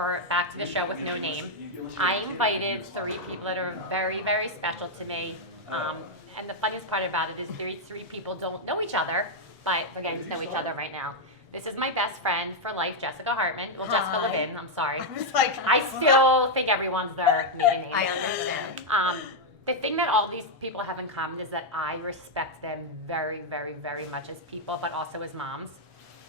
or back to the show with no name. I invited 3 people that are very, very special to me. And the funniest part about it is these 3 people don't know each other, but they're getting to know each other right now. This is my best friend for life, Jessica Hartman. Well, Jessica Levin, I'm sorry. I still think everyone's their maiden name. I understand. The thing that all these people have in common is that I respect them very, very, very much as people, but also as moms.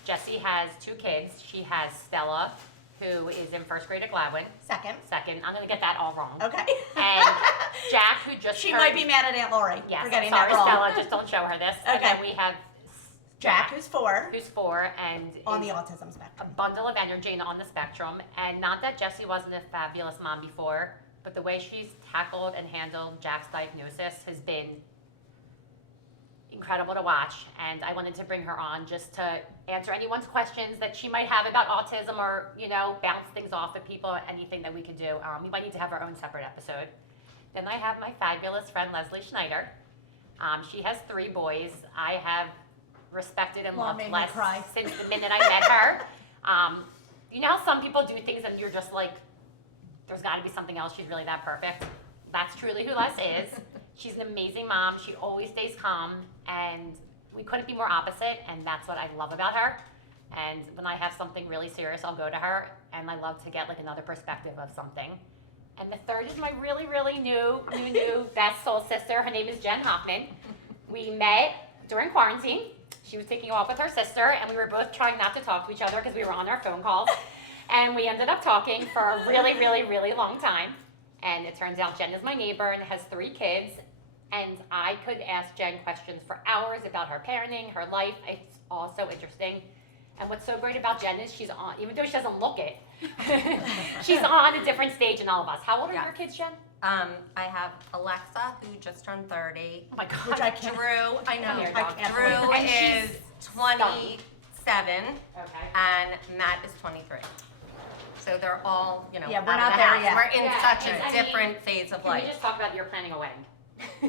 Jessie has 2 kids. She has Stella, who is in 1st grade at Gladwin. Second. I'm going to get that all wrong. Okay. And Jack, who just She might be mad at Aunt Lori yes, for getting sorry, that wrong. Stella, just don't show her this. Okay. And then we have Jack, who's 4. Who's 4 and On the is autism a spectrum. bundle of energy and on the spectrum. And not that Jessie wasn't a fabulous mom before, but the way she's tackled and handled Jack's diagnosis has been incredible to watch. And I wanted to bring her on just to answer anyone's questions that she might have about autism, or, you know, bounce things off of people, anything that we could do. We might need to have our own separate episode. Then I have my fabulous friend Leslie Schneider. She has 3 boys. I have respected and loved Les since the minute I met her. You know how some people do things and you're just like, there's got to be something else. She's really that perfect. That's truly who Les is. She's an amazing mom. She always stays calm, and we couldn't be more opposite, and that's what I love about her. And when I have something really serious, I'll go to her, and I love to get like another perspective of something. And the third is my really, really new best soul sister. Her name is Jen Hoffman. We met during quarantine. She was taking a walk with her sister, and we were both trying not to talk to each other because we were on our phone calls. And we ended up talking for a really, really, really long time. And it turns out Jen is my neighbor and has 3 kids. And I could ask Jen questions for hours about her parenting, her life. It's all so interesting. And what's so great about Jen is she's on, even though she doesn't look it, she's on a different stage than all of us. How old are your kids, Jen? I have Alexa, who just turned 30. Oh my God. Which I can't. Drew, I know. I can't Drew believe. is 27, Okay. and Matt is 23. So they're all, you know, Yeah, we're out not of the there house. yet. We're in Yeah, such I a mean, different phase of Can we life. just talk about you're planning a wedding?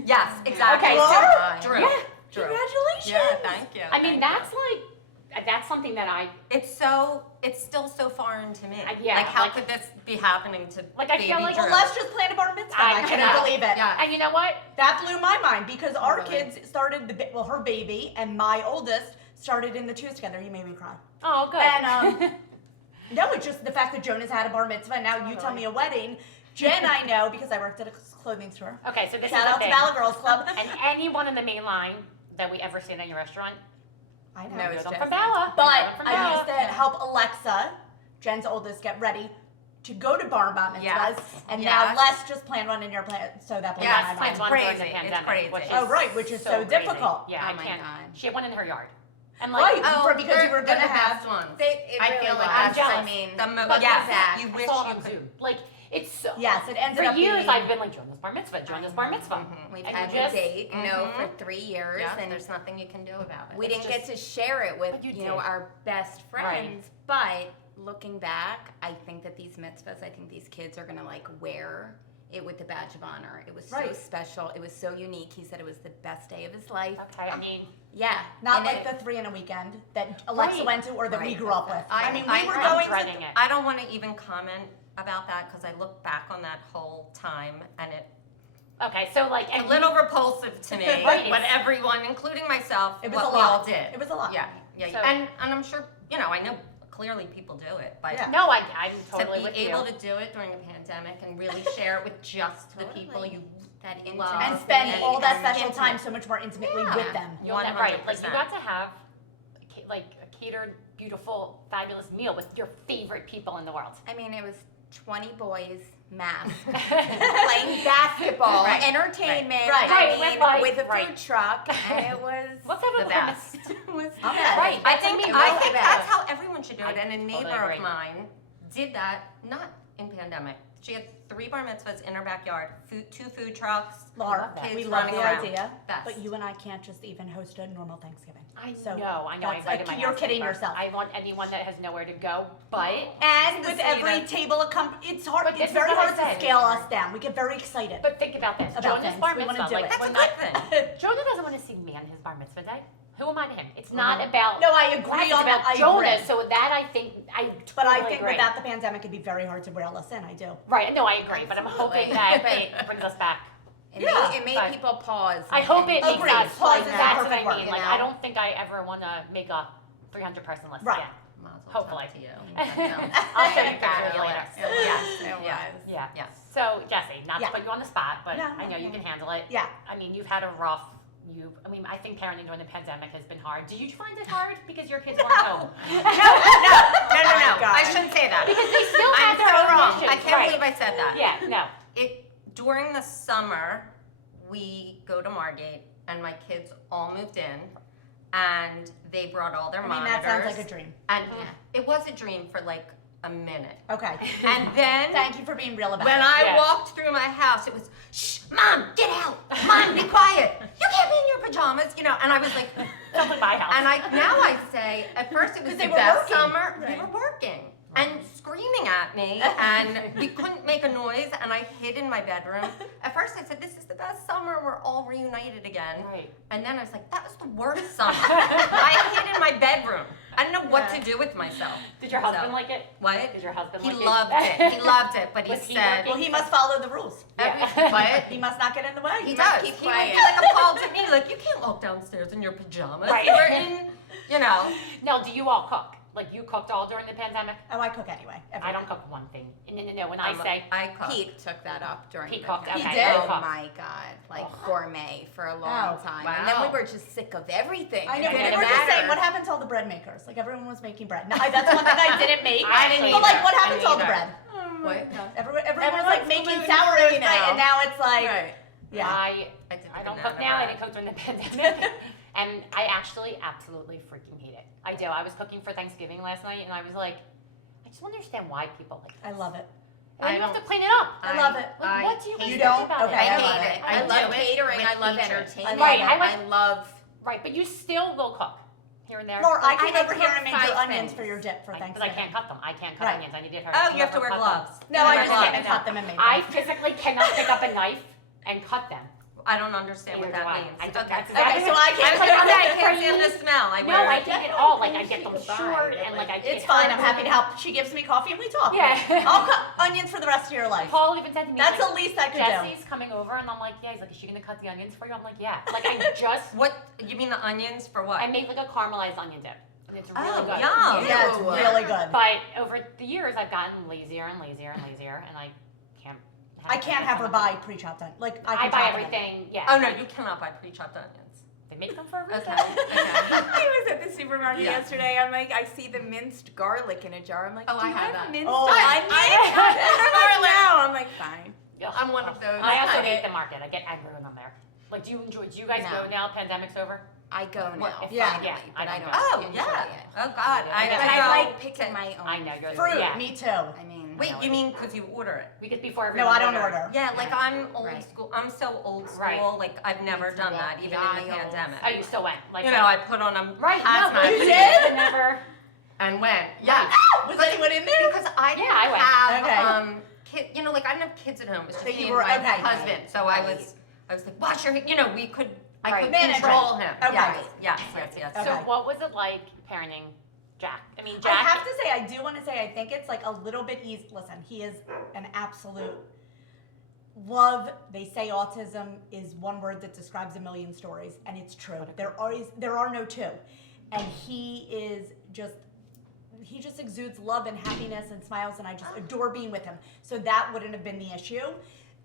Yes, exactly. Okay, so Drew. Yeah. Drew. Congratulations. Yeah, thank you. I mean, thank that's you. like, that's something that I, It's still so foreign to me. Yeah, Like, how like- could this be happening to Like, I baby feel like- Drew? Well, let's just plan a bar mitzvah. I couldn't know. believe it. Yeah. and you know what? That blew my mind because our Really? kids started, her baby and my oldest started in the 2s together. You made me cry. Oh, good. And no, it's just the fact that Jonas had a bar mitzvah, and now you tell me a wedding. Jen, I know because I worked at a clothing store. Okay, so this Shout is the out to thing. Bala Girls Club. And anyone in the main line that we ever see in your restaurant, I know. No, know it's them Jessie. from Bala. But Know them from I Bala. used to help Alexa, Jen's oldest, get ready to go to bar mitzvahs, Yes. and Yes. now Les just planned one in your plan, so that blew Yes, my Plans mind. one crazy. during the It's pandemic, crazy. which is Oh, right, which is so crazy. difficult. Yeah, Oh I my can't. God. She had one in her yard. And Right. Oh, because you were they're gonna the have. best ones. It I really feel like was. I'm that's, jealous. I mean, the But yes, that, you I wish saw it you on could. Zoom. Like, it's so. Yes, it ended For up years, being. I've been like, Jonas bar mitzvah, Jonas bar mitzvah. We've And had you the just- date, for 3 years, Yeah, and there's nothing you can do about it. we It's didn't get just- to share it with But you know did. our best friends. But looking back, I think that these mitzvahs, I think these kids are gonna like wear it with the badge of honor. It was so Right. special. It was so unique. He said it was the best day of his life. Okay, I mean, Yeah, Not and like it- the 3 in a weekend that Alexa Right. went to or that we Right. grew up with. I mean, we were I'm going dreading to. it. I don't want to even comment about that because I look back on that whole time and it's Okay, so like, a and little repulsive to me. Right. But everyone, including myself, It was what a we all lot. did. It was a lot. Yeah, yeah. So- and I'm sure, I know clearly people do it, but Yeah. no, I'm totally to with be you. able to do it during a pandemic and really share it with just the people you that love intimacy. And spend all that and special intimate. time so much more intimately Yeah. with them. You'll never, right, like you 100%. got to have like a catered, beautiful, fabulous meal with your favorite people in the world. I mean, it was 20 boys, math, playing basketball, Right. entertainment. Right. I Right, mean, right, with a right. food truck, and it was Let's have a the best. it was I'm yeah. Right. I That's think what we I wrote think about. that's how everyone should do it. I And a totally neighbor agree. of mine did that, not in pandemic. She had 3 bar mitzvahs in her backyard, 2 food trucks. Laura, kids we love running the around. idea, Best. but you and I can't just even host a normal Thanksgiving. I So know. I that's invited my you're kidding housekeeper. yourself. I want anyone that has nowhere to go, but And To with see every that- table it's hard. But this It's is very what I hard to said. scale us down. We get very excited. but think about this. About Jonas things. bar We wanna mitzvah, do like it. That's a when good thing. Jonah doesn't want to see me on his bar mitzvah day. Who am I to him? It's not about. No, I It's agree on about that. I Jonas. agree. So that I think I. But I totally think agree. without the pandemic, it'd be very hard to reel us in. I do. Right. No, I agree. But I'm hoping that Right. it brings us back. It made But people pause. I hope it makes Agreed. us. Pause Like, is that's the what I perfect mean. word, Like you I know? don't think I ever want to make a 300-person list Right. again. Mazel tov Hopefully. to you. I'll show you pictures later. Yes. It was. Yeah. Yes. So Jesse, not Yeah. to put you on the spot, but No, I know you no. can handle it. Yeah. I mean, you've had a rough. I think parenting during the pandemic has been hard. Do you find it hard because your kids weren't home? No. Oh my God. I shouldn't say that. Because they still I'm had their so own wrong. issues. I can't Right. believe I said that. Yeah. No. During the summer, we go to Margate, and my kids all moved in, and they brought all their I mean, monitors. that sounds like a dream. And it was a dream for like a minute. Okay. And then Thank you for being real about when it. I Yeah. walked through my house, it was, shh, Mom, get out. Mom, be quiet. You can't be in your pajamas, and I was like, Sounds like my house. and now I say, at first it was 'Cause the they were best working. summer. They Right. were working and screaming at me, and we couldn't make a noise, and I hid in my bedroom. At first I said, this is the best summer. We're all reunited again. Right. And then I was like, that was the worst summer. I hid in my bedroom. I didn't know what to do with myself. Did your husband So- like it? What? Did your husband He like loved it? it. He loved it, but he Was he said, Well, he must follow the rules. what? He must not get in the way. He must does. keep He would quiet. be like appalled to me, like, you can't walk downstairs in your pajamas. Right. We're in, Now, do you all cook? Like you cooked all during the pandemic? Oh, I cook anyway. every I don't day. cook one thing. No. When I say I cook. Pete took that up during Pete the cooked, pandemic. okay. He did? Oh Cooked. my God, like gourmet for a long Oh, time. And then wow. we were just sick of everything. I know, It but didn't we're just saying, matter. what happened to all the bread makers? Like, everyone was making bread. No, that's one thing I didn't make. I didn't But, like, either. what I happened to all the didn't bread? What? Everyone was, like, Everyone's making gluten-free sour bread, now. and now it's like, Right. yeah. I I did don't banana cook now. I bread. didn't cook during the pandemic. And I actually absolutely freaking hate it. I do. I was cooking for Thanksgiving last night, and I was like, I just don't understand why people like this. I love it. And then I you have to don't- clean it up. I love it. Like, what do you hate You think don't? about Okay, it? I I love hate it. it. I I love do it catering. with I love features. entertainment. Right, I like- I love. Right, but you still will cook here and there. Laura, I I came can over here cook and made your 5 onions things. for your dip for Because I Thanksgiving. can't cut them. I can't cut Right. onions. I need to have Oh, you have to whoever wear cut them. gloves. No, You I wear just gloves. came and cut them and made them. I physically cannot pick up a knife and cut them. I don't understand what Neither that do I. means. I okay. don't- that's Okay, so I I'm can't gonna put on say I that can't stand the smell. I No, wear I it. take it all. Like I get them short and like I. It's it fine. hurts I'm happy to me. help. She gives me coffee and we talk. Yeah. I'll cut onions for the rest of your life. Paul even said to me, That's like, the least I could do. Jesse's coming over, and I'm like, yeah. He's like, is she gonna cut the onions for you? I'm like, yeah. Like I just What? You mean the onions for what? I make like a caramelized onion dip, and it's really Oh, good. yum. Yeah, it's Ew. really good. But over the years, I've gotten lazier and lazier and lazier, and I can't. I can't have her buy pre-chopped onions. Like I I can buy chop them. everything. Yeah. Oh no, you cannot buy pre-chopped onions. They make them for a reason. Okay. Okay. I was at the supermarket Yeah. yesterday. I'm like, I see the minced garlic in a jar. I'm like, Oh, do I you have have that. minced Oh, onions? I'm like, no. I'm like, fine. Ugh. I'm one of those. I also I- hate the market. I get angry when I'm there. Like, do you enjoy? Do you guys No. go now? Pandemic's over. I go now, What- Yeah. finally, Yeah, but I I don't don't go. Oh enjoy yeah. it. Oh God. Yeah. I But But have to I go like picking my own. I know, you're- Fruit, Yeah. me too. I mean, Wait, you mean because you order it? Because before No, everyone I don't orders. order. Yeah, like Right. I'm old Right. school. I'm so old school. Right. Like I've never Need to done walk that, even in the the aisles. pandemic. Oh, you still went. Like, You know, I put on a right? hazmat No, You you did? never. and went. Yeah. Was anyone in there? Because I didn't Yeah, I went. have Okay. you know, like I didn't have kids at home. It's just That you me were- and my okay. husband. So I was like, wash your, you know, we could, I Right. could Manage control him. Okay. Yes, yes. Okay. So what was it like parenting Jack? I mean, I Jack. have to say, I do want to say, I think it's like a little bit easy. Listen, he is an absolute love. They say autism is one word that describes a million stories, and it's true. There are no two, and he just exudes love and happiness and smiles, and I just adore being with him. So that wouldn't have been the issue.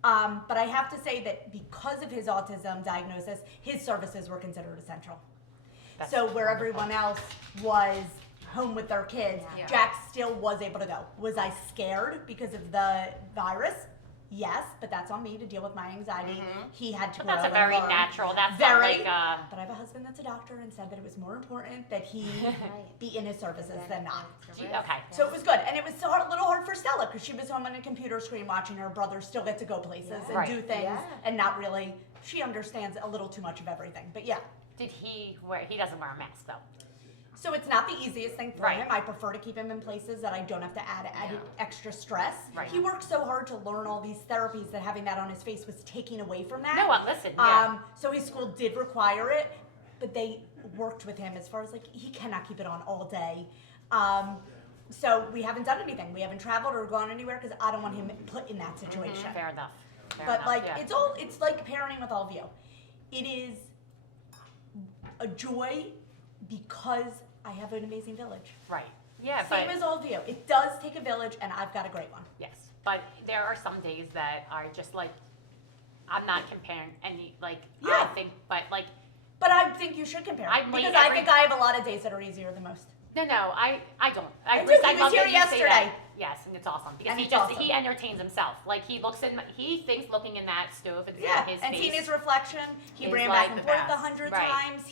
But I have to say that because of his autism diagnosis, his services were considered essential. That's So where everyone else was home with their kids, Yeah. Jack still was able to go. Was I scared because of the virus? Yes, but that's on me to deal with my anxiety. He had to But grow that's a and very learn. natural. That's Very. not like. But I have a husband that's a doctor and said that it was more important that he be in his services than not. Okay. So it was good, and it was a little hard for Stella because she was home on a computer screen watching her brother still get to go places and Right. do things, Yeah. and not really. She understands a little too much of everything, but yeah. Did he wear? He doesn't wear a mask though. So it's not the easiest thing for Right. him. I prefer to keep him in places that I don't have to add extra stress. Right. He worked so hard to learn all these therapies that having that on his face was taking away from that. No, listen. Yeah. So his school did require it, but they worked with him as far as like he cannot keep it on all day. So we haven't done anything. We haven't traveled or gone anywhere because I don't want him put in that situation. Fair enough. Fair But enough, like yeah. it's like parenting with all of you. It is a joy because I have an amazing village. Right. Yeah, Same but as all of you. It does take a village, and I've got a great one. yes, but there are some days that are just like I'm not comparing any like I Yeah. think, but like But I think you should compare I'm late because I every- think I have a lot of days that are easier than most. no, I don't. I at do. least He was love here that you say yesterday. that. Yes, and it's awesome because And he it's just awesome. he entertains himself. Like he looks in, he thinks looking in that stove and Yeah, seeing his and face. Tina's reflection. He Is ran like back and the forth best. 100 Right. times.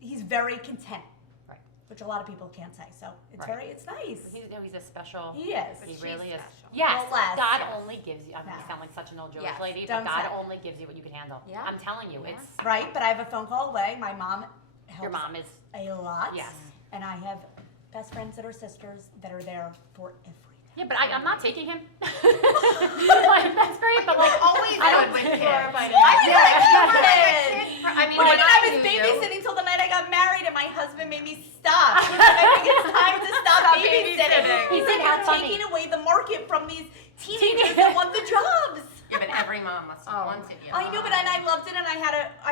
He's very content, Right. which a lot of people can't say. So it's Right. it's nice. He's a special. He is. He She's really is. special. Yes, No less. God Yes. only gives you. I mean, No. you sound like such an old Jewish Yes. lady, Don't but God say. only gives you what you can handle. Yeah. I'm telling you, Yeah. it's Right, but I have a phone call away. My mom helps your mom is. a lot. Yes. And I have best friends that are sisters that are there for everything. Yeah, but I'm not taking him. Like, that's great, but like always I good don't with think kids. I Yeah. feel like you Yeah. were I mean, When when I was knew you- babysitting till the night I got married, and my husband made me stop. He was like, I think it's time to stop babysitting. He's like, How you're funny. taking away the market from these teenagers that want the jobs. Yeah, but every mom must have Oh. wanted you. I know, but I loved it, and I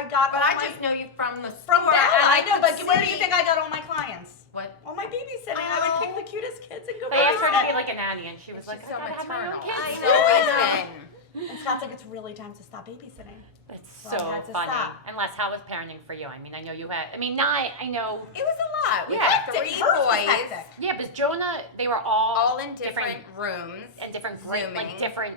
got But all I my, just know you from the from store, Bella. and I know, could but where do you see- think I got all my clients? What? All my babysitting. I would pick the cutest kids and go They asked her to babysit. be like a nanny, and she was She's like, so I gotta have my own maternal. kids. I It's know, always I been. And Scott's like, it's really time to stop babysitting. It's So I so had to funny. stop. And Les, how was parenting for you? I mean, I know you had. I mean, not. I know. It was a lot. We Yeah. had 3 Hers was boys, hectic. Yeah, because Jonah, they were all all in different rooms. and different grade, like Zooming. different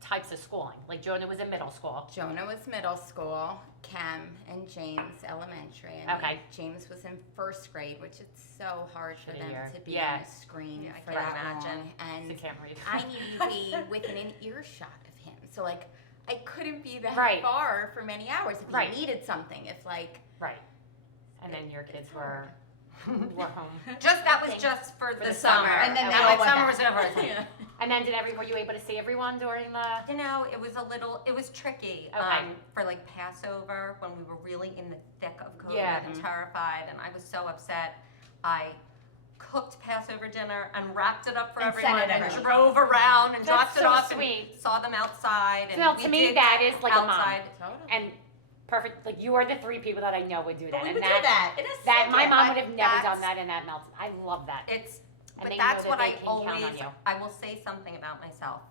types of schooling. Like Jonah was in middle school. Jonah was middle school, Cam and James elementary. I mean, Okay. James was in 1st grade, which is so hard for Shitty them year. to be Yeah. on a screen Yeah, I for can that imagine. long. And I can't read. I needed to be within an earshot of him. So like I couldn't be that Right. far for many hours if he Right. needed something. If like Right. And then your kids were home. That was just for the the summer. summer. And then they now all that went summer back. was over. I was like, And then were you able to see everyone during the? You know, it was tricky Okay. for like Passover when we were really in the thick of COVID Yeah. and terrified, and I was so upset. I cooked Passover dinner and wrapped it up for And sent everyone it and everywhere. drove around and That's dropped so it off sweet. and saw them outside. And No, we to me did that is like outside. and perfect. Like you are the 3 people that I know would do that. But we and would do that, that. In a That my second. mom But would have never that's- done that, and that melts. I love that. It's And but they that's know what that I they can count on always you. I will say something about myself.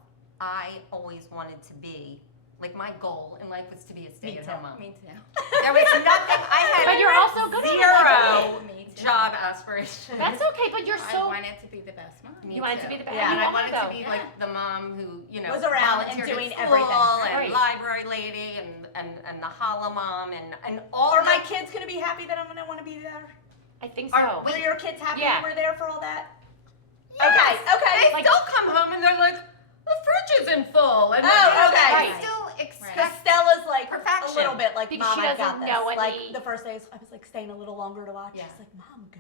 I always wanted to be like my goal in life was to be a stay-at-home mom. me too. There was nothing I had. But you're also good at it, zero Me too. job aspirations. That's okay, but you're I so. wanted to be the best mom. You wanted to be the best. Yeah. And you I are, wanted though. to be like the mom who, Was around and volunteered doing at school everything. and Right. library lady and the challah mom and all Are the my kids gonna be happy that I'm gonna want to be there? I think so. Are Were your kids happy Yeah. that we're there for all that? Yes. Okay. They still come home and they're like, the fridge isn't full. And Oh, okay. They Right. still expect Because Stella's like a Perfection. little bit like, Because Mom, she I've got doesn't this. know any- Like the first day, I was like staying a little longer to watch. Yeah. She's like, Mom, go.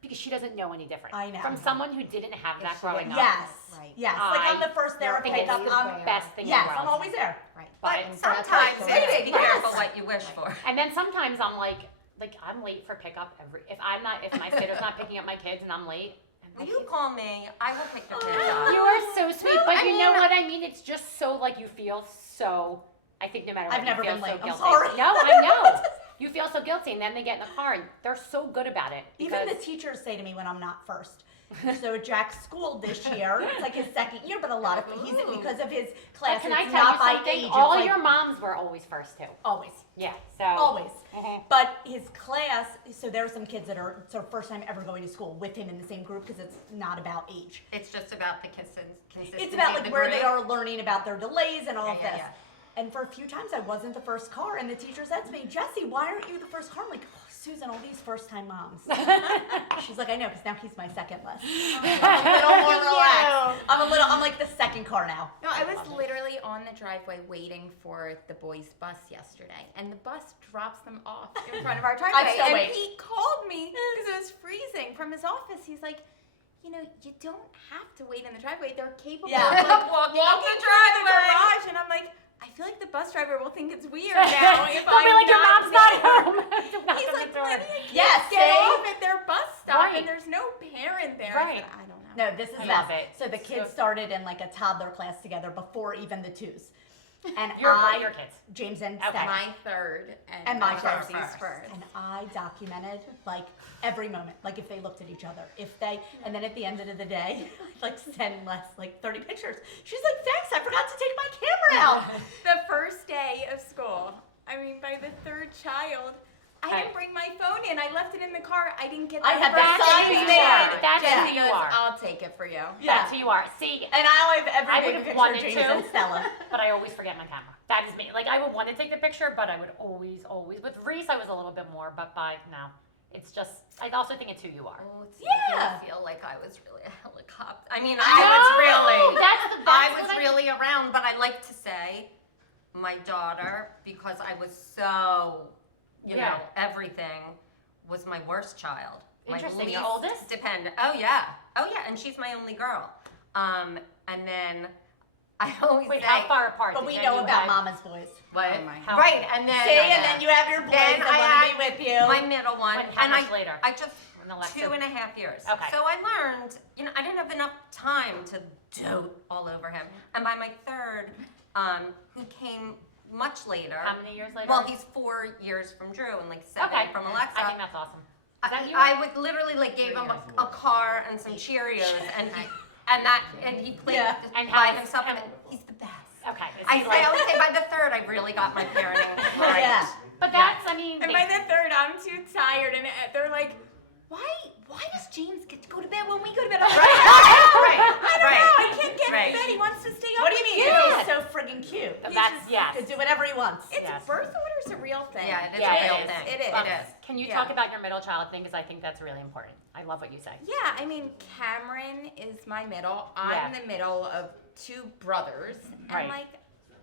because she doesn't know any different. I know. From someone who didn't have If that she growing didn't. up. Yes. Right. Yes. Like I'm the first there I at think pickup. it's I'm the best thing yes, in the world. I'm always there. Right. But But sometimes that's it's right. be Yes. careful what you wish for. And then sometimes I'm like I'm late for pickup if my sitter's not picking up my kids and I'm late. and my Will you kids- call me? I will pick the kids You up. are so sweet, but I you know mean- what I mean? It's just so like you feel so. I think no matter what, I've never you feel been so late. I'm guilty. sorry. No, I know. You feel so guilty, and then they get in the car, and they're so good about it. Even the because- teachers say to me when I'm not first. So Jack's school this year, it's like his 2nd year, but a lot of he's because of his class. But can I it's tell you not by something? age. All it's your like, moms were always first too. always, Yeah. So. always. Mhm. But his class, so there are some kids that are so first time ever going to school with him in the same group because it's not about age. It's just about the consistency. It's about of like the where they group. are learning about their delays and all of Yeah, this. yeah. And for a few times I wasn't the first car, and the teacher said to me, Jessie, why aren't you the first car? I'm like, oh, Susan, all these first time moms. She's like, I know, because now he's my second list. I'm a little more relaxed. I'm like the second car now. No, I was literally on the driveway waiting for the boys' bus yesterday, and the bus drops them off in front of our driveway. still and wait. he called me because it was freezing from his office. He's like, you know, you don't have to wait in the driveway. They're capable Yeah. of like, Walking walking up the through the driveway. garage, and I'm like, I feel like the bus driver will think it's weird now if They'll be I'm like, your not mom's not there. home. Knock He's on the like, door. plenty of kids Yes, get see? off at their bus stop Right. and there's no parent there. Right. I don't know. No, this is I that. love it. So the kids So- started in like a toddler class together before even the twos. And Your I, kids. James and Okay. Steph, My third And my Jesse's first. and I documented like every moment, like if they looked at each other, and then at the end of the day, I'd like send Les like 30 pictures. She's like, thanks, I forgot to take my camera out. The first day of school, I mean, by the third child, I didn't bring my phone in. I left it in the car. I didn't get I that had the first signs day made. before. That's Jesse who you goes, are. I'll take it for you. That's who you are. See, And I have every I big would've picture wanted of James to. and Stella. but I always forget my camera. That is me. Like, I would want to take the picture, but I would always. With Reese, I was a little bit more, but by now, it's just, I also think it's who you are. Oh, it's Yeah. I feel like I was really a helicopter. I mean, No, I was really. that's I what was really around, but I like to say my daughter, because I was so, you Yeah. know, everything, was my worst child. Interesting. My Your least oldest? dependent. Oh yeah, and she's my only girl. And then I always Wait, say, how far apart? But did we you know you about had- Mama's boys. what? Oh my How- Right, and then See, and then you have your boys Then that I want to had be with you. my middle one, When- how and much later? I just When Alexa- 2.5 years. Okay. So I learned, you know, I didn't have enough time to dote all over him. And by my third, who came much later. How many years later? Well, he's 4 years from Drew and like 7 okay. from Alexa. I think that's awesome. Is that you? I would literally like gave him a car and some Cheerios, and he played Yeah. And by how- himself, and and- he's the best. Okay. Is I he like- always say by the third, I really got my parenting right. Yeah. But that's, I mean, And by the third, I'm too tired, and they're like, why does James get to go to bed when we go to bed? I'm like, I don't know. I can't get right. to bed. He wants to stay up. What do you mean? Yeah. He's so friggin' cute. But He's that's, just- yes. Could do whatever he wants. It's Yes. birth order's a real thing. Yeah, it is Yeah, a it real is. thing. It is. It is. Can you Yeah. talk about your middle child thing? Because I think that's really important. I love what you say. Yeah, I mean, Cameron is my middle. I'm Yeah. the middle of two brothers. Right. And, like,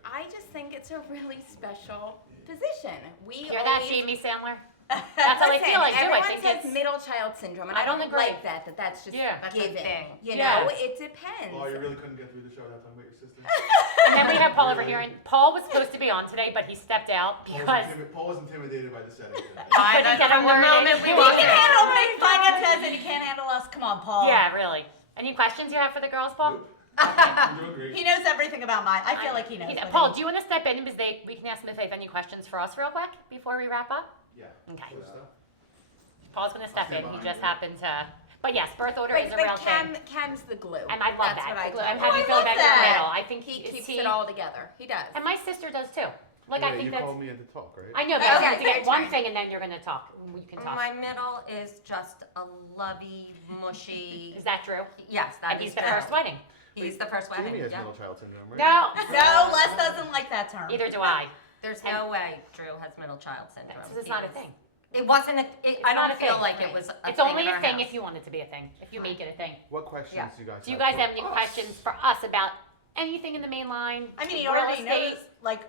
I just think it's a really special position. We Hear that, always... Jamie Sandler? That's how I Listen, feel. I do. I everyone think says it's. middle child syndrome, and I I don't don't agree. like that's just Yeah. That's a given. thing. You Yeah. know, it depends. Oh, you really couldn't get through the show that time with your sister? And then we have Paul over here, and Paul was supposed to be on today, but he stepped out because. Paul was intimidated by the setting. By Couldn't the, get a from the word in. moment we He walked He can in. handle big finances and he can't handle us. Come on, Paul. Yeah, really. Any questions you have for the girls, Paul? You're doing great. He knows everything about mine. I feel like he knows. He- what Paul, he- do you want to step in because we can ask them if they have any questions for us real quick before we wrap up? Yeah. Okay. Good stuff. Paul's going to step in. He behind just you. happened to. But yes, birth order Right, is a but real thing. Cam's the glue. And I love That's that. what I The glue. tell And him. how do you I feel love about your that. middle? I think He is keeps he- it all together. He does. And my sister does too. Like I Wait, think you that's. called me in to talk, right? I know, but Okay, I have to get your one turn. thing and then you're going to talk. We can talk. My middle is just a lovey, mushy. Is that true? Yes, that And is he's the true. first wedding. He's the first wedding. Jamie has Yeah. middle child syndrome, right? No. No, Les doesn't like that term. Either do I. There's no way Drew has middle child syndrome. Because it's not a He is- thing. It wasn't a. I not don't a feel thing, like right. it was. It's thing only in a our thing house. if you want it to be a thing. If you make it a thing. What questions Yeah. do you guys Do you have guys for have any us? questions for us about anything in the main line? I mean, he real already estate? knows. Like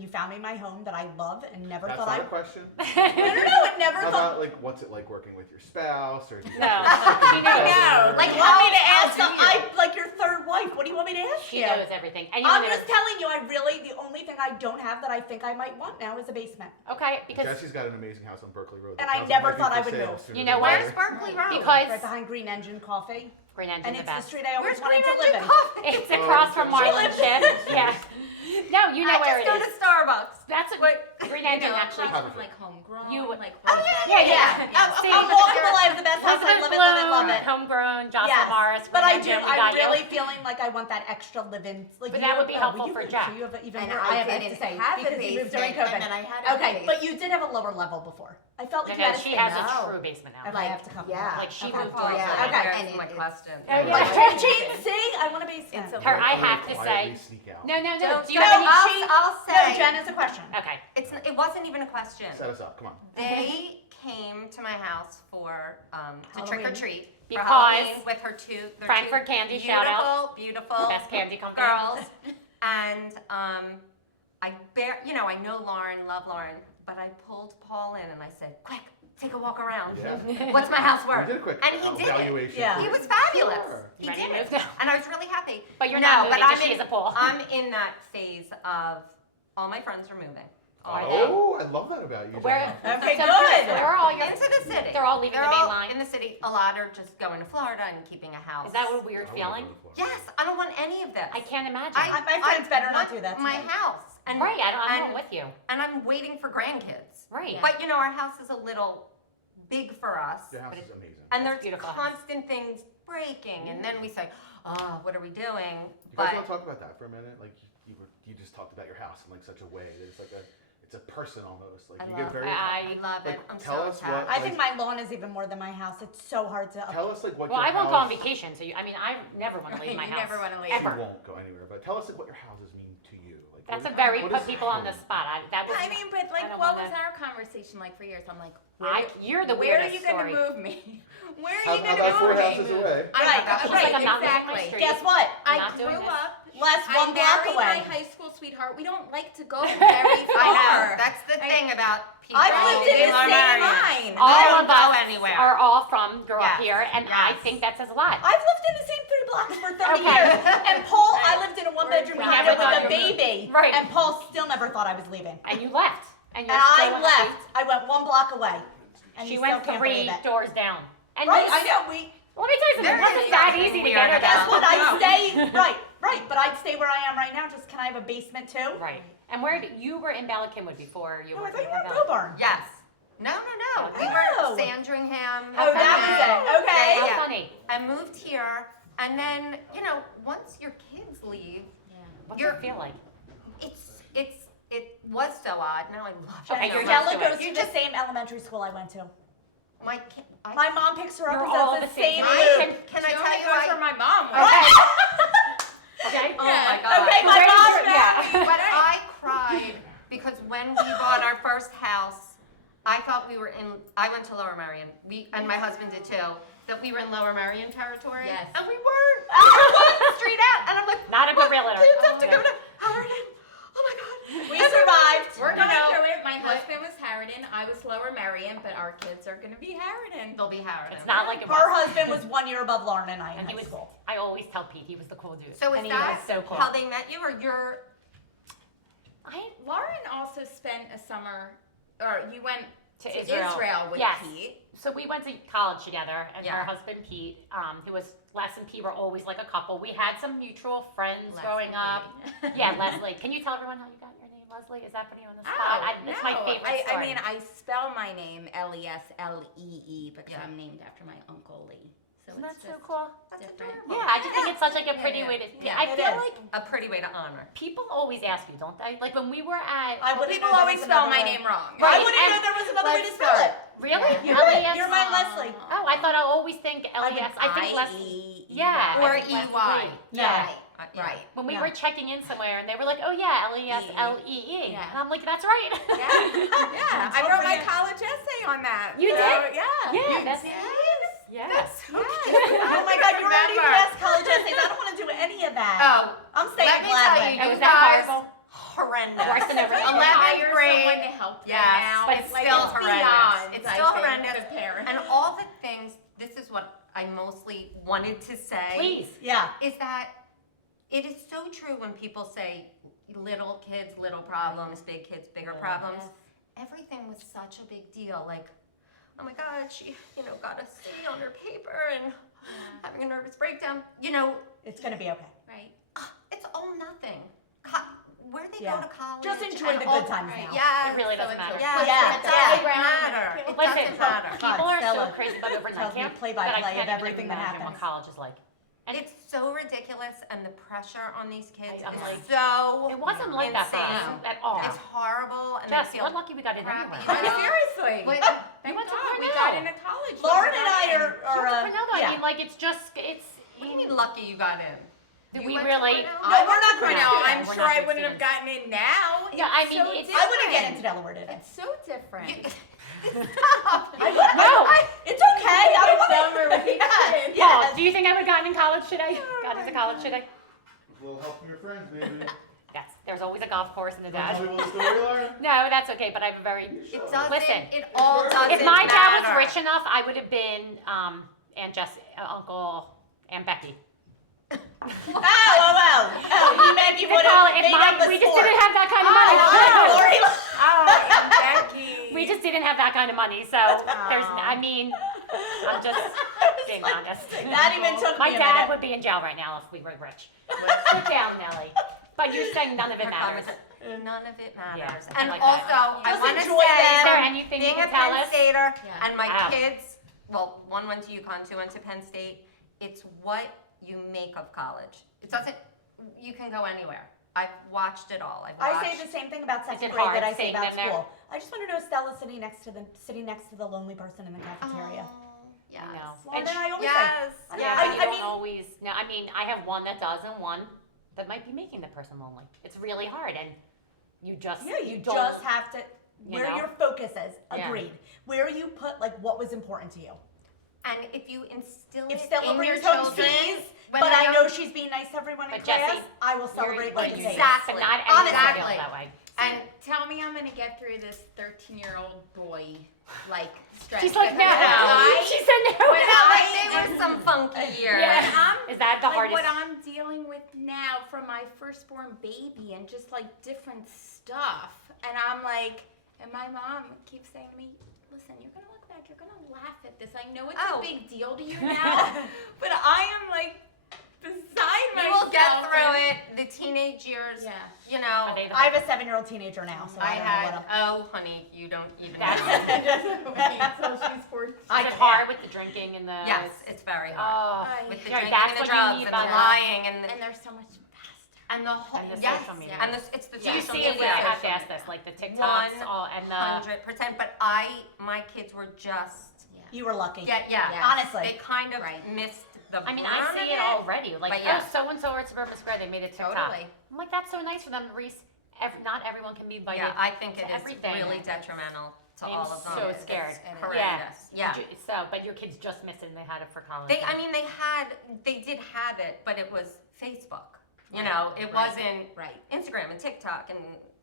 you found me my home that I love and never That's thought not I. a question. No, and never How thought. about like what's it like working with your spouse or? do you No. guys- She knows. know. Like, You you want me want to how ask do some? you? I like your third wife. What do you want me to ask She you? knows everything. And you I'm know just telling you. The only thing I don't have that I think I might want now is a basement. Okay, because Jesse's got an amazing house on Berkeley Road. And that I sounds never like it thought might I be for would sale move. sooner You than know what? Where's later. Berkeley Road? Right because behind Green Engine Coffee, Green Engine and the it's the best. street I always Where's wanted Green to live Engine in. Coffee? It's across from Marlin lives Ship. Yeah. No, you know I where just it go is. to Starbucks. That's a What? Green Engine actually. Have it. like homegrown. You- like Oh, Yeah, yeah. I'm See, walkable. I have the best house. I Elizabeth love it, love it, love Bloom, it. homegrown, Jocelyn Yes, Morris. but Green I do. Engine, we got I'm you. really feeling like I want that extra live-in. Like But you that would be oh, helpful you for moved, Jack. So you have even And more. I have didn't to say have a because you moved during basement, COVID. and then I had a Okay, basement. but you did have a lower level before. I felt like No, you no, had a she space. has a No. true basement now. Okay, I have to come. yeah. Like she Okay. moved Paul, towards Yeah. it. Okay. Here's And my it is- question. Oh, yeah. Like, Gene, see, I want a basement. It's a Her, I Let have to quietly say. sneak out. No. Don't- Do you No, have any? I'll No, say. Jen is a question. Okay. It wasn't even a question. Set us up. Come on. They came to my house for to trick or Halloween. treat for Because Halloween with their their Frankfurt two Candy, shout out. beautiful Best candy company. girls, and I know Lauren, love Lauren, but I pulled Paul in and I said, quick, take a walk around. Yeah. What's my house We worth? did a quick And he did it. evaluation. Yeah. He was fabulous. Sure. He Ready did to it. move now? And I was really happy. But you're not moving, but just she is a pole. I'm in that phase of all my friends are moving. All of them. Oh, I love that about you. Where? Jenna. Okay, so good. Where are all your? Into the city. They're all leaving the main all line? in the city. A lot are just going to Florida and keeping a house. Is that a weird I wanna feeling? go to Florida. Yes, I don't want any of this. I can't imagine. My friends better not want do that to My me. house. And, right, I'm and, with you. and I'm waiting for grandkids. Right. But you know, our house is a little big for us. Your house But is amazing. And It's there's beautiful house. constant things breaking. And then we say, oh, what are we doing? You guys But want to talk about that for a minute? Like you just talked about your house in like such a way that it's like it's a person almost. Like I you love get very. I love it. Like, I'm tell so us what- attached. I think my lawn is even more than my house. It's so hard to. Tell us like what. Well, your I won't go on house- vacation, so I never want to leave my You house. never wanna leave. You Ever. won't go anywhere, but tell us like what your houses mean to you. Like That's what- a very what put is people on the home? spot. That was. I mean, but like, I don't what wanna- was our conversation like for years? I'm like, You're the where are weirdest you gonna story. move me? Where are How you about gonna four move houses me? away? Right, She's right, like, I'm not moving my exactly. street. Guess what? I'm I not doing grew this. up. Less I one block married away. my high school sweetheart. We don't like to go very far. I know. That's the thing about people. I've lived in They the are same married. line. They All don't of go us anywhere. are all grew up Yes, here, and I yes. think that says a lot. I've lived in the same 3 blocks for 30 Okay. years. And Paul, I lived in a 1-bedroom We condo never with a thought baby. Right. And Paul still never thought I was leaving. And you left. And you're And I so left. happy. I went 1 block away. And She you went still can't 3 believe it. doors down. And Right, you, I know. We. Let me tell you something. It There wasn't is that something easy to weird get her Guess down. what? I'd No. stay. Right. But I'd stay where I am right now. Just can I have a basement too? Right. And where you were in Ballackinwood before you No, were I thought you in were in Ballackinwood. Beaubarn. Yes. No. We Oh. were Sandringham. Oh, that was it. Okay. How Yeah. funny. I moved here, and then once your kids leave, What's You're- it feel like? it was so odd. Now I love it. Okay, so you're much. used Stella to it. goes to You the just- same elementary school I went to. My My mom picks her up You're and all says the the same same age. loop. Can I She tell only you goes why? where my mom went. Right. Okay. Oh my God. Okay, my Very mom. true, yeah. But I cried because when we bought our first house, I thought we were I went to Lower Merion. And my husband did too. That we were in Lower Merion territory. Yes. And we weren't. One street out. And I'm like, Not a good what? realtor. Kids have to Oh, go yeah. to Howard. Oh my God. We survived. We're going know, through it. My what- husband was Harridan. I was Lower Merion, but our kids are going to be Harridan. They'll be Howard. It's not like it Her was. husband was 1 year above Lauren and I in And he high was. school. I always tell Pete he was the cool dude. So is And he that was so cool. how they met you, or you're? Lauren also spent a summer, or you went To to Israel. Israel with Yes. Pete. So we went to college together, and Yeah. her husband Pete, who was Les and Pete were always like a couple. We had some mutual friends Les growing and up. Pete. Yeah, Leslie. Can you tell everyone how you got your name, Leslie? Is that putting you on the spot? Oh, It's no. my favorite I story. mean, I spell my name Leslee because Yeah. I'm named after my uncle Lee. So Isn't it's that so just cool? That's different. adorable. Yeah, I just think it's such like a pretty Yeah, way to. yeah. I It feel is. like A pretty way to honor. people always ask you, don't they? Like when we were at. I wouldn't People know there always was spell another my way. name wrong. I Right, wouldn't and know there was another way to let's spell start. it. Really? Yeah. You're right. LES? You're my Leslie. Oh, I thought I always think LES. I think Leslie. I-E-E-Y. Yeah. Or and EY. Leslie. Yeah. Right. Yeah. Right. When we Yeah. were checking in somewhere and they were like, oh yeah, LESLEE. Yeah. And I'm like, that's right. Yeah. Yeah. I Don't wrote my forget- college essay on that. You So, did? Yeah. Yeah, that's- Yes. Yes. Oh my God, you're already Remember. past college essays. I don't want to do any of that. Oh, I'm staying let me tell Gladwin. you, Oh, you was that guys, horrible? horrendous. Worse than everything. 11th Hire grade. someone to help them Yes, now. but It's like still it's horrendous. beyond, It's I still think, horrendous. the parents. And all the things, this is what I mostly wanted to say. Please. Yeah. Is that it is so true when people say little kids, little problems, big kids, bigger problems. Everything was such a big deal. Like, oh my God, she, got a C on her paper and having a nervous breakdown. It's going to be okay. Right. It's all nothing. Where they Yeah. go to college. Just enjoy and the all- good times right. now. Yeah. It really doesn't matter. Yeah, Yeah, it yeah. doesn't matter. It Listen, doesn't matter. people are so Stella crazy about overnight tells me camp play-by-play that I of can't everything even that imagine what happens. college is like. And It's so ridiculous, and the pressure on these kids I'm is like- so. it wasn't like that for us insane. at all. It's horrible, and Just, I feel. we're lucky we got in crappy. anyway. I know. Seriously. Wait, Thank went to God we Cornell. got into college. Lauren when and we got I in. are She went to Cornell, though. yeah. I mean, like, it's just, it's. What do you mean lucky you got in? Did You we went to really? Cornell? No, we're not Cornell. Cornell. I'm We're sure not I good wouldn't have students. gotten in now. Yeah, I It's mean, so it's- I wouldn't get different. into Delaware today. It's so different. Stop. No. It's okay. I don't want Summer to. weekend. Yeah. Paul, do you think I would have gotten in college today? Got into college today? A little help from your friends, maybe. Yes. There's always a golf course in the Tell dad. me what story, Laura? No, that's okay, but I have a very. It doesn't. Listen, It all doesn't if my dad was matter. rich enough, I would have been Aunt Jess, Uncle Aunt Becky. Oh, he meant you would Nicole, have if made up the we just sport. didn't have that kind of Oh, money. Lori. Oh, and Becky. We just didn't have that kind of money, so there's. I mean, I'm just being honest. That even took My me a dad minute. would be in jail right now if we were rich. Sit down, Nelly. But you're saying none of it Her matters. comments- None of it matters. Yeah, I And like also, that. I Just want to enjoy them. say, Is there anything you being can a tell Penn us? Stater Yeah. and my Wow. kids, well, one went to UConn, two went to Penn State. It's what you make of college. It doesn't. You can go anywhere. I've watched it all. I say the same thing about Is second it grade hard that I say seeing about them there? school. I just want to know Stella sitting next to the lonely person in the cafeteria. Yes. I know. Well, And then I always Yes. say, Yeah, I- but you I don't mean- always. No, I mean, I have one that does and one that might be making the person lonely. It's really hard, and you just yeah, you don't. just have to You where know? your focus is. Yeah. Agreed. Where you put like what was important to you. And if you instill If it Stella in your brings home children, C's, when but they're I young- know she's being nice to everyone in But class, Jessie, I will celebrate like a Exactly. But not everyone Exactly. feels that way. And Tell me I'm gonna get through this 13-year-old boy, like, stress. She's like, no. Because She said no. when felt like I- they were some funky years. Yeah. I'm, Is that the like, hardest? what I'm dealing with now from my firstborn baby and just like different stuff. And I'm like, and my mom keeps saying to me, listen, you're gonna look back, you're gonna laugh at this. I know it's Oh. a big deal to you now, but I am like beside You myself. will get through and- it. The teenage years, Yeah. you Are know. they the- I have a 7-year-old teenager now, so I, I don't had, know what I'm. oh, honey, you don't even That's- know. She doesn't wait until she's 14. Is it hard with the drinking and the? Yes, it's very hard. Oh, With the yeah, drinking that's and the what you drugs need and about the us. lying and the, And they're so much faster. and the whole, And the yes, social media. and it's the Do you social see it? media. I have to ask this, like the TikToks, all and the. 100%, but my kids were just, You were lucky. yeah, Yes. Honestly. they kind of Right. missed the I mean, burn I see of it already. Like, But yeah. oh, so and so at Suburban Square, they made it TikTok. Totally. I'm like, that's so nice for them, Reese. Not everyone can be invited. Yeah, I think it to is everything. really detrimental to I'm all of them. so It's scared. horrendous. Yeah. But your kids just missed it and they had it for college. They did have it, but it was Facebook. You know, it Right. wasn't Right. Instagram and TikTok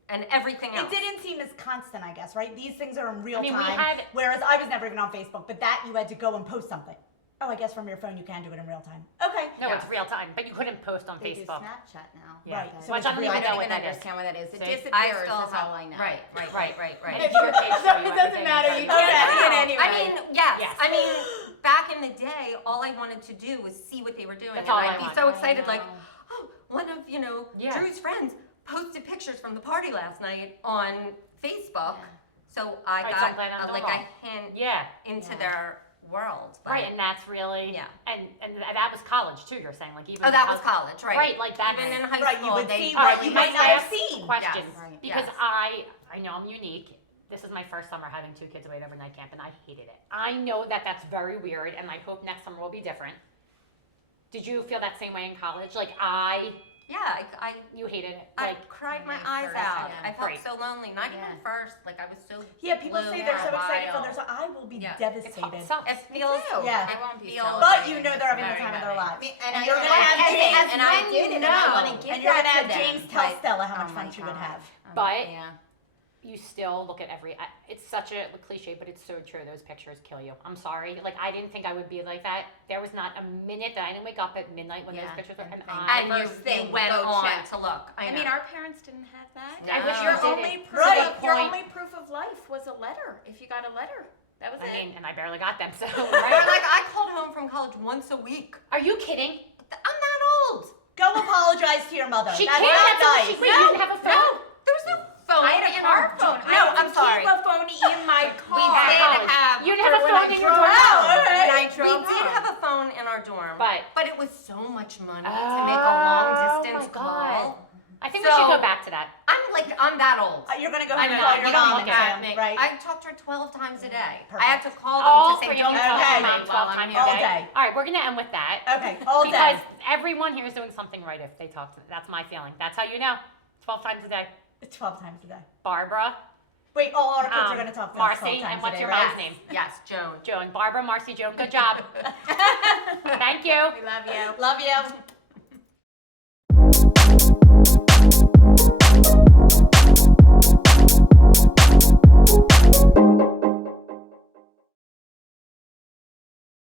and everything else. It didn't seem as constant, I guess, right? These things are in real I mean, we time. had- Whereas I was never even on Facebook, but that you had to go and post something. Oh, I guess from your phone you can do it in real time. Okay. No, Yeah. it's real time, but you couldn't post on They do Facebook. Snapchat now. Yeah. Right, so Which it's I don't real- even I know don't what even that is. understand what that is. It See? disappears. I still That's have, all I know. Right. And It if your kids show you doesn't everything, matter. it's You like- can't see it No. anyway. I mean, yes. Yes. I mean, back in the day, all I wanted to do was see what they were doing, That's and all I'd I be want. so I excited, like, know. oh, one of Yeah. Drew's friends posted pictures from the party last night on Facebook, so I Right, so got I'm glad I'm like doing a all. hint Yeah. into Yeah. their world. But, Right, and that's really Yeah. and that was college too. You're saying like even oh, that was because- college, right? Right, like that's Even in high Right, school, you would they see All what right, you we might might not have ask seen. questions Yes. Right. because Yes. I know I'm unique. This is my first summer having 2 kids away at overnight camp, and I hated it. I know that that's very weird, and I hope next summer will be different. Did you feel that same way in college? Like Yeah, you hated it. I Like cried my my eyes first, out. yeah. I felt Right. so lonely. Not Yeah. even first. Like I was so. Yeah, people blue say for they're a so excited for while. their son. I will be Yeah. it's devastated. it sucks. It feels. Yeah. I won't be Feels- But you know they're having the Very time of their heavy. lives. And you're I- gonna have and James, and I when did you it, and I know. want to give and you're gonna that have to them. James tell But- Stella how oh much my fun she would God. have. But- yeah. You still look at it's such a cliche, but it's so true. Those pictures kill you. I'm sorry. Like I didn't think I would be like that. There was not a minute that I didn't wake up at midnight when those Yeah, pictures were. And and And you, First thing, went go on check. to look. I I mean, know. our parents didn't have that. I wish Your you did only it. proof Right. of, your Point. only proof of life was a letter. If you got a letter, that was I it. mean, and I barely got them. So But, right? like I called home from college once a week. Are you kidding? I'm that old. Go apologize to your mother. She That's can't. not That's all nice. she. Wait, you didn't have a phone? No, there was no phone. I had a in car our phone. dorm. I No, had I'm to sorry. keep a phone in my car. We did have. You didn't have a when I phone in your drove dorm. home. Oh, okay. When I We drove did home. have a phone in our dorm, But- it was so much money to make a long distance Oh my God. call. I think we should So- go back to that. I'm that old. You're gonna go I home and know. call You your don't mom look and at say, me. right? I talked to her 12 times a day. Perfect. I had to call them All to say, three don't of you talk talk to to me mom while 12 I'm times here. All a day. day. All right, we're gonna end with that. Okay, all Because day. everyone here is doing something right if they talk to them. That's my feeling. That's how you know. 12 times a day. 12 times a day. Barbara, Wait, all our kids are gonna talk to us 12 Marcy, times and a what's day, your right? mom's name? Yes, Joan. Joan. Barbara, Marcy, Joan. Good job. Thank you. We love you. Love you.